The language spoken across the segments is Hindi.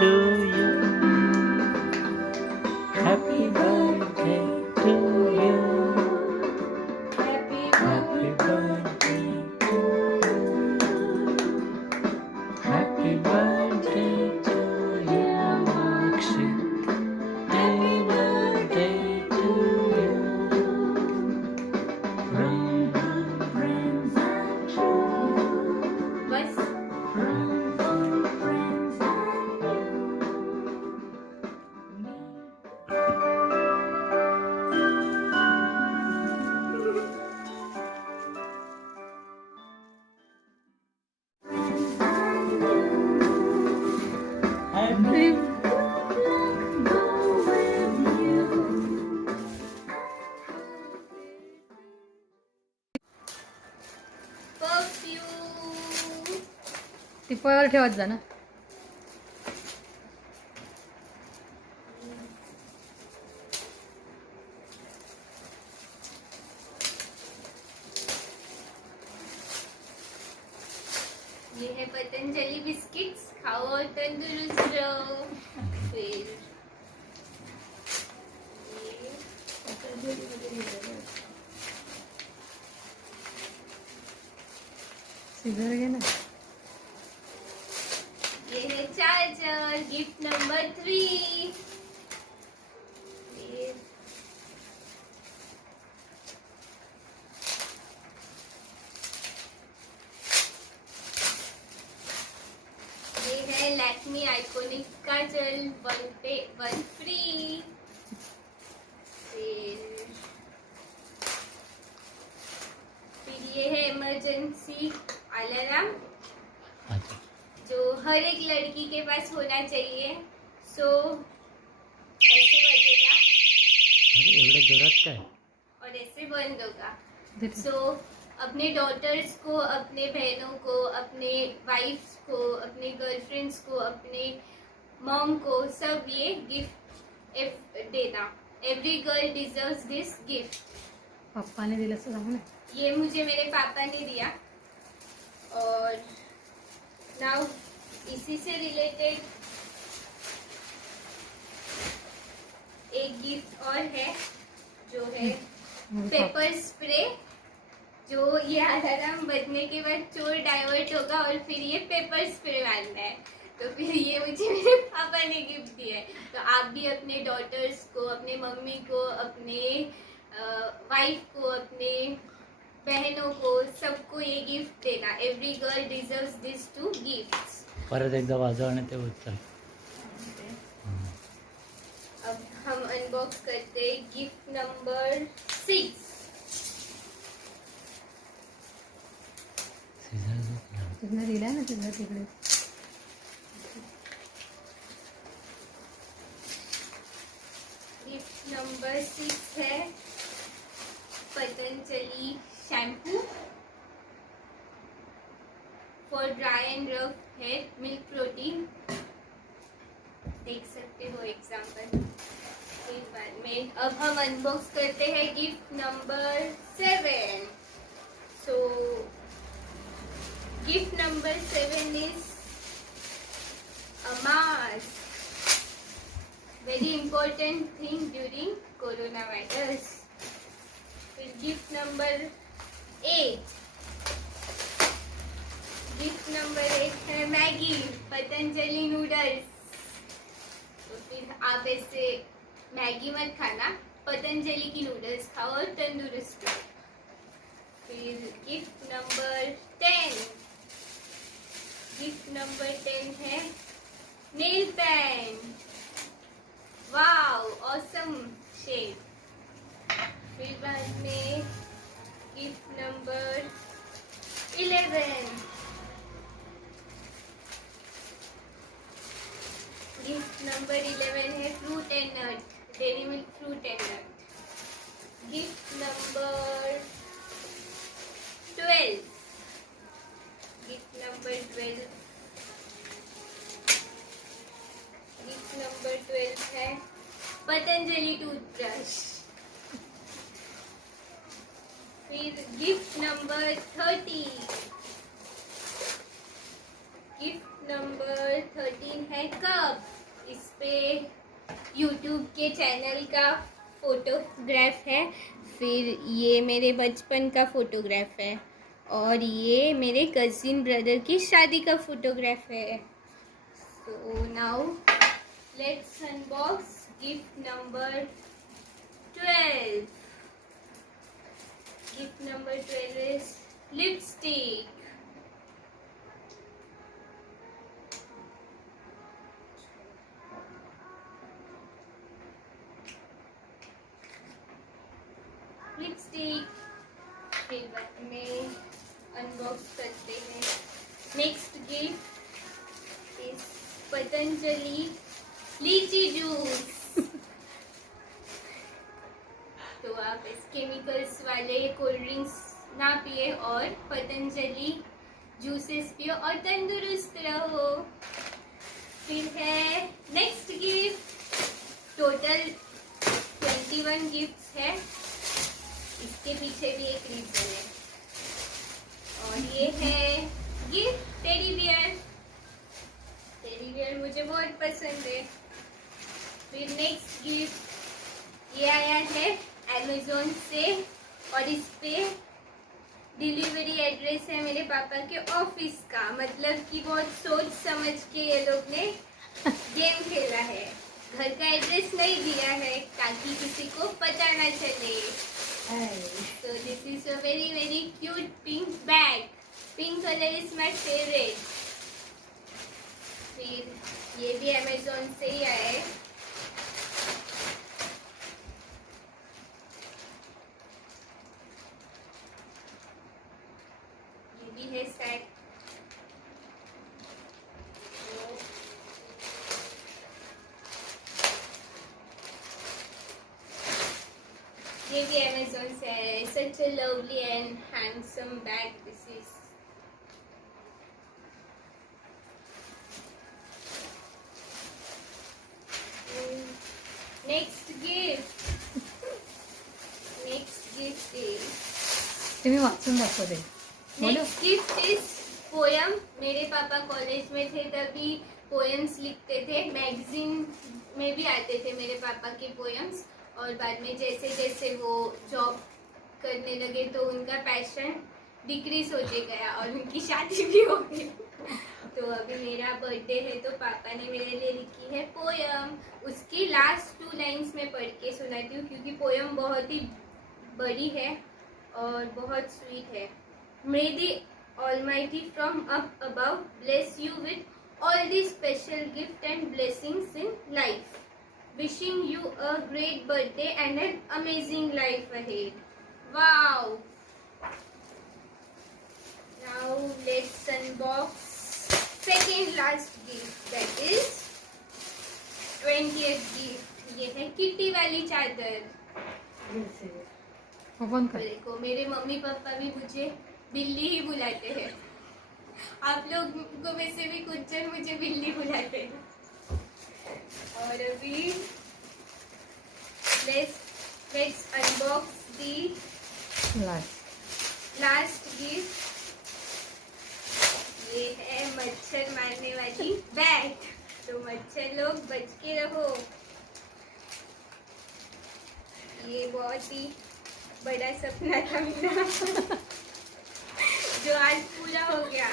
to you. Happy birthday to you. Happy Happy birthday to you. Happy birthday to you, Akshit. Happy birthday to you. From friends and true. बस From friends and you. Happy perfume ती पोयावर ठेवत जा ना. ये है पतंजलि बिस्किट्स, खाओ और तंदुरुस्त रहो. फिर ये सिझर घे ना. ये है चार्जर, गिफ्ट नंबर 3. ये है लैक्मी आइकॉनिक काजल, वन फ्री. फिर ये है इमरजेंसी अलार्म, अच्छा. जो हर एक लड़की के पास होना चाहिए. सो ऐसे बजेगा अरे एवढ्या जोरात काय? और ऐसे बंद होगा. दे- सो अपने डॉटर्स को, अपने बहनों को, अपने वाइफ्स को, अपने गर्लफ्रेंड्स को, अपने मॉम को सब ये गिफ्ट देना. Every girl deserves this gift. पप्पाने दिलं असं सांग ना. ये मुझे मेरे पापा ने दिया. और नाउ इसी से रिलेटेड एक गिफ्ट और है, जो है पेपर स्प्रे. जो ये अलार्म बजने के बाद चोर डाइवर्ट होगा और फिर ये पेपर स्प्रे मारना है. तो फिर ये मुझे मेरे पापा ने गिफ्ट दिया है. तो आप भी अपने डॉटर्स को, अपने मम्मी को, अपने वाइफ को, अपने बहनों को, सबको ये गिफ्ट देना. Every girl deserves this two gifts. परत एकदा वाजव आणि ते उचल. अब हम अनबॉक्स करते हैं गिफ्ट नंबर 6. तिथनं दिलाय ना तिथं तिकडे. गिफ्ट नंबर 6 है Patanjali shampoo for dry and rough hair, milk protein. देख सकते हो एग्जाम्पल. फिर बाद में अब हम अनबॉक्स करते हैं gift number 7. So gift number 7 is a mask. Very important thing during coronavirus. फिर गिफ्ट नंबर 8. गिफ्ट नंबर 8 है मैगी, पतंजलि नूडल्स. तो फिर आप ऐसे मैगी मत खाना, पतंजलि की नूडल्स खाओ और तंदुरुस्त रहो. फिर गिफ्ट नंबर 10. गिफ्ट नंबर 10 है nail pen. Wow, awesome shade. फिर बाद में गिफ्ट नंबर 11. गिफ्ट नंबर 11 है fruit and nut, Dairy Milk fruit and nut. Gift number 12. Gift number 12. Gift number 12 है पतंजलि टूथब्रश. फिर gift number 30. Gift number number 13 है कप। इस पे यूट्यूब के चैनल का फोटोग्राफ है। फिर ये मेरे बचपन का फोटोग्राफ है और ये मेरे कजिन ब्रदर की शादी का फोटोग्राफ है। So now let's unbox gift number 12। Gift number 12 is lipstick. Lipstick फिर बाद में अनबॉक्स करते हैं। नेक्स्ट गिफ्ट इज पतंजलि लीची जूस। तो आप इस केमिकल्स वाले कोल्ड ड्रिंक्स ना पिए और पतंजलि जूसेस पियो और तंदुरुस्त रहो। फिर है नेक्स्ट गिफ्ट। टोटल 21 गिफ्ट्स है। इसके पीछे भी एक रीजन है और ये है gift teddy bear. Teddy bear मुझे बहुत पसंद है। फिर नेक्स्ट गिफ्ट ये आया है अमेज़न से और इस पे डिलीवरी एड्रेस है मेरे पापा के ऑफिस का। मतलब कि बहुत सोच समझ के ये लोग ने गेम खेला है। घर का एड्रेस नहीं दिया है ताकि किसी को पता ना चले। So this is a very cute pink bag. Pink color is my favorite. फिर ये भी Amazon से ही आया है। ये भी है सेट। ये भी Amazon से है। Such a lovely and handsome bag this is. Next gift. Next gift is. तुम्ही वाचून दाखवते बोलो. Next gift is poem. मेरे पापा कॉलेज में थे तभी पोएम्स लिखते थे। मैगजीन में भी आते थे मेरे पापा के पोएम्स और बाद में जैसे जैसे वो जॉब करने लगे तो उनका पैशन डिक्रीज होते गया और उनकी शादी भी हो गई। तो अभी मेरा बर्थडे है तो पापा ने मेरे लिए लिखी है पोयम। उसकी लास्ट 2 लाइन्स में पढ़ के सुनाती हूँ क्योंकि पोयम बहुत ही बड़ी है और बहुत स्वीट है। May the Almighty from up above bless you with all the special gifts and blessings in life. Wishing you a great birthday and an amazing life ahead. Wow! Now let's unbox second last gift, that is 20th gift. ये है किट्टी वाली चादर। ओपन कर. देखो मेरे मम्मी पापा भी मुझे बिल्ली ही बुलाते हैं। आप लोग को में से भी कुछ जन मुझे बिल्ली बुलाते हैं। और अभी let's unbox the last gift. ये है मच्छर मारने वाली बैट। तो मच्छर लोग बच के रहो। ये बहुत ही बड़ा सपना था मेरा जो आज पूरा हो गया।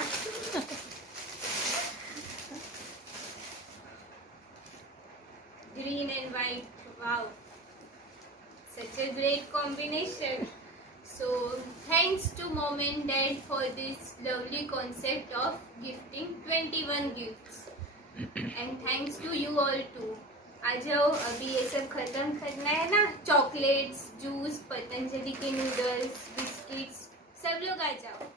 Green and white, wow, such a great combination. So thanks to mom and dad for this lovely concept of gifting 21 gifts and thanks to you all too. आ जाओ, अभी ये सब खत्म करना है ना। चॉकलेट्स, जूस, पतंजलि के नूडल्स, बिस्किट्स, सब लोग आ जाओ।